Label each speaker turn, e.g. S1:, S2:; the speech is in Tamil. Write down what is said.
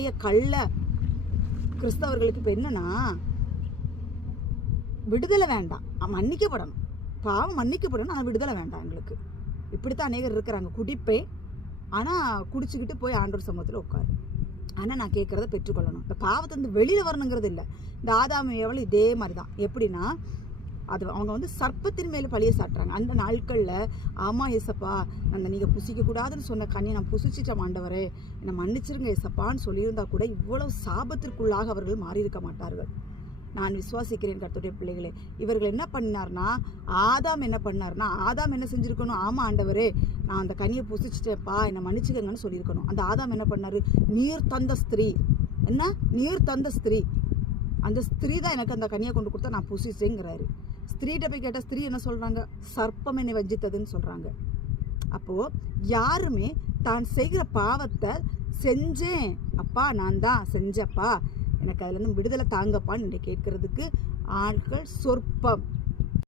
S1: நிறைய கள்ள கிறிஸ்தவர்களுக்கு இப்போ என்னன்னா விடுதலை வேண்டாம். மன்னிக்கப்படணும். பாவம் மன்னிக்கப்படணும் ஆனால் விடுதலை வேண்டாம் எங்களுக்கு. இப்படித்தான் அநேகர் இருக்கிறாங்க. குடிப்பே ஆனால் குடிச்சுக்கிட்டு போய் ஆண்டோர் சமூகத்தில் உட்காரு. ஆனால் நான் கேட்குறத பெற்றுக்கொள்ளணும். இந்த பாவத்தை வந்து வெளியில் வரணுங்கிறது இல்லை. இந்த ஆதாம் எவ்வளோ இதே மாதிரி தான் எப்படின்னா அது அவங்க வந்து சர்ப்பத்தின் மேலே பழிய சாட்டுறாங்க. அந்த நாட்களில் ஆமாம் ஏசப்பா அந்த நீங்கள் புசிக்கக்கூடாதுன்னு சொன்ன கண்ணி நான் புசிச்சிட்டேன் ஆண்டவரே. என்னை மன்னிச்சிருங்க ஏசப்பான்னு சொல்லியிருந்தா கூட இவ்வளவு சாபத்திற்குள்ளாக அவர்கள் மாறியிருக்க மாட்டார்கள். நான் விசுவாசிக்கிறேன் கர்த்தருடைய பிள்ளைகளே. இவர்கள் என்ன பண்ணார்னா ஆதாம் என்ன பண்ணார்னா ஆதாம் என்ன செஞ்சுருக்கணும்? ஆமாம் ஆண்டவரே நான் அந்த கனியை புசிச்சிட்டேப்பா என்னை மன்னிச்சுக்கங்கன்னு சொல்லியிருக்கணும். அந்த ஆதாம் என்ன பண்ணார்? நீர் தந்த ஸ்திரீ. என்ன? நீர் தந்த ஸ்திரீ. அந்த ஸ்திரீ தான் எனக்கு அந்த கனியை கொண்டு கொடுத்தா நான் புசிச்சேங்கிறாரு. ஸ்திரீட்ட போய் கேட்டால் ஸ்திரீ என்ன சொல்கிறாங்க சர்ப்பம் என்னை வஞ்சித்ததுன்னு சொல்கிறாங்க அப்போது யாருமே தான் செய்கிற பாவத்தை செஞ்சேன். அப்பா நான் தான் செஞ்சப்பா. எனக்கு அதுலேருந்து விடுதலை தாங்கப்பான்னு கேட்கறதுக்கு ஆட்கள் சொற்பம்.